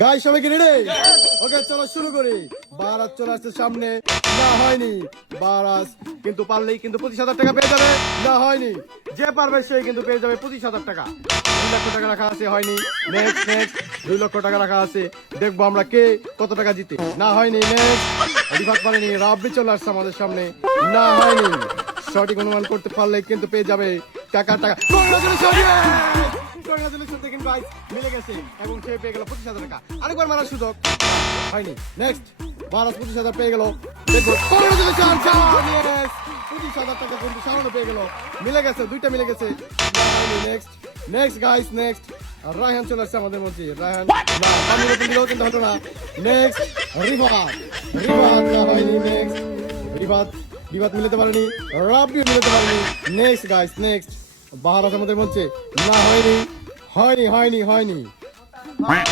গাই ওকে চলো শুরু করি। চলে আসছে সামনে। না হয়নি। বারাজ কিন্তু পারলেই কিন্তু পঁচিশ হাজার টাকা পেয়ে যাবে। না হয়নি। যে পারবে সে কিন্তু পেয়ে যাবে পঁচিশ হাজার টাকা। দুই লক্ষ টাকা রাখা আছে, হয়নি। নেক্সট নেক্সট দুই লক্ষ টাকা রাখা আছে। দেখব আমরা কে কত টাকা জিতে। না হয়নি নেক্সট পারেনি, রাব্বি চলে আসছে আমাদের সামনে। না হয়নি। সঠিক অনুমান করতে পারলে কিন্তু পেয়ে যাবে। টাকা টাকা! Congratulations, দেখেন guys, মিলে গেছে এবং সে পেয়ে গেল পঁচিশ হাজার টাকা। আরেকবার মারার সুযোগ হয়নি। নেক্সট বারাস পঁচিশ হাজার পেয়ে গেল! পঁচিশ হাজার টাকা কিন্তু শাওনও পেয়ে গেল। মিলে গেছে দুইটা মিলে গেছে। Next next guys next Raihan চলে আসছে আমাদের মধ্যে। রায়হান আমি নতুন দিলেও কিন্তু হতো না। নেক্সট রিভাত রিভাত না হয়নি নেক্সট রিভাত রিভাত মিলাতে পারেনি। রাবিও মিলাতে পারেনি। নেক্সট গাইস নেক্সট বাহার আছে আমাদের মধ্যে। না হয়নি হয়নি হয়নি হয়নি।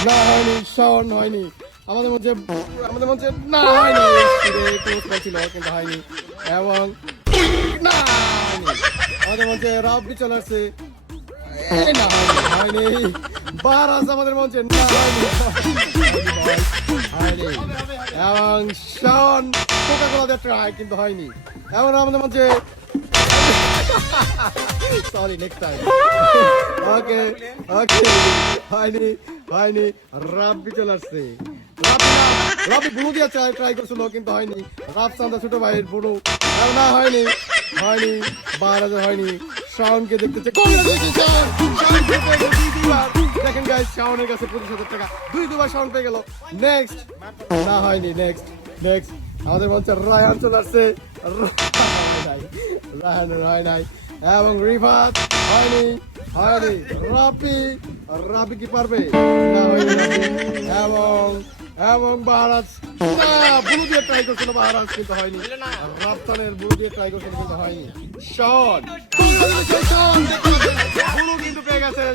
না হয়নি শাওন হয়নি। আমাদের মধ্যে আমাদের মধ্যে না হয়নি। ছিল কিন্তু হয়নি। এবং না আমাদের মধ্যে রাব্বি চলে আসছে। না হয়নি হয়নি। বার আছে আমাদের মধ্যে, না হয়নি হয়নি এবং শাওন কোকা কোলা ট্রাই কিন্তু হয়নি। এবং আমাদের মধ্যে sorry next time okay okay হয়নি হয়নি রাব্বি চলে আসছে। রাব্বি বুড়ো দিয়ে ট্রাই করছিল কিন্তু হয়নি। রাব চান্দা ছোট ভাইয়ের বুড়ো না হয়নি হয়নি বার হাজার হয়নি। শাওনকে দেখতে চাই। Congratulations, শাওন! শাওনকে পেয়ে গেল দুই দুবার। দেখেন গাইস শাওনের কাছে পঁচিশ হাজার টাকা। দুই দুবার শাওন পেয়ে গেল। নেক্সট না হয়নি নেক্সট নেক্সট আমাদের মঞ্চে রায়হান চলে আসছে। রায়হান হয় নাই। এবং রিফাত হয়নি হয়নি। রাপি রাপি কি পারবে? এবং এবং বাহারাজ, না বুলু ট্রাই করছিল, বাহারাজ কিন্তু হয়নি। রাফতানের বুলু দিয়ে ট্রাই করছিল কিন্তু হয়নি। পেয়ে গেছে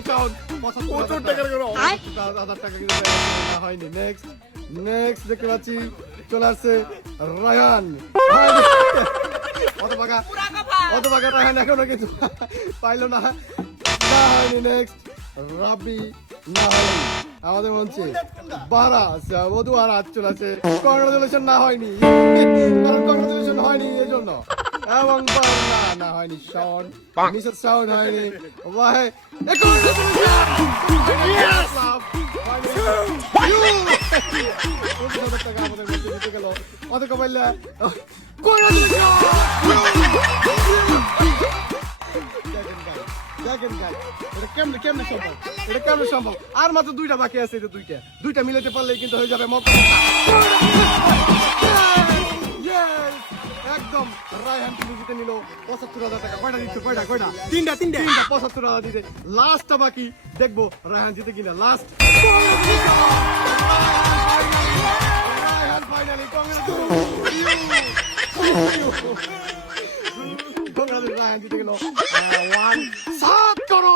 টাকার হাজার টাকা কিন্তু হয়নি। নেক্সট নেক্সট দেখতে পাচ্ছি চলে আসছে রায়ান অত অত পাকা রায়ান এখনও কিন্তু পাইলো না। না হয়নি। নেক্সট রাবি না হয়নি। আমাদের মঞ্চে বারাস বধু আর আজ চলে আছে কংগ্রাচুলেশন না হয়নি। কারণ কংগ্রাচুলেশন হয়নি এই জন্য। এবং না না হয়নি শাওন মিসেস শাওন হয়নি গেল অত সম্ভব আর মাত্র দুইটা বাকি আছে দুইটা দুইটা মিলাতে পারলেই কিন্তু হয়ে যাবে মত একদম রায়হান কিন্তু জিতে নিল পঁচাত্তর হাজার টাকা। কয়টা দিচ্ছে? কয়টা? কয়টা? তিনটা তিনটা। তিনটা, পঁচাত্তর হাজার দিতে। লাস্টটা বাকি। দেখব রায়হান জিতে কিনা। লাস্ট রায়হান জিতে গেল। সাত করো।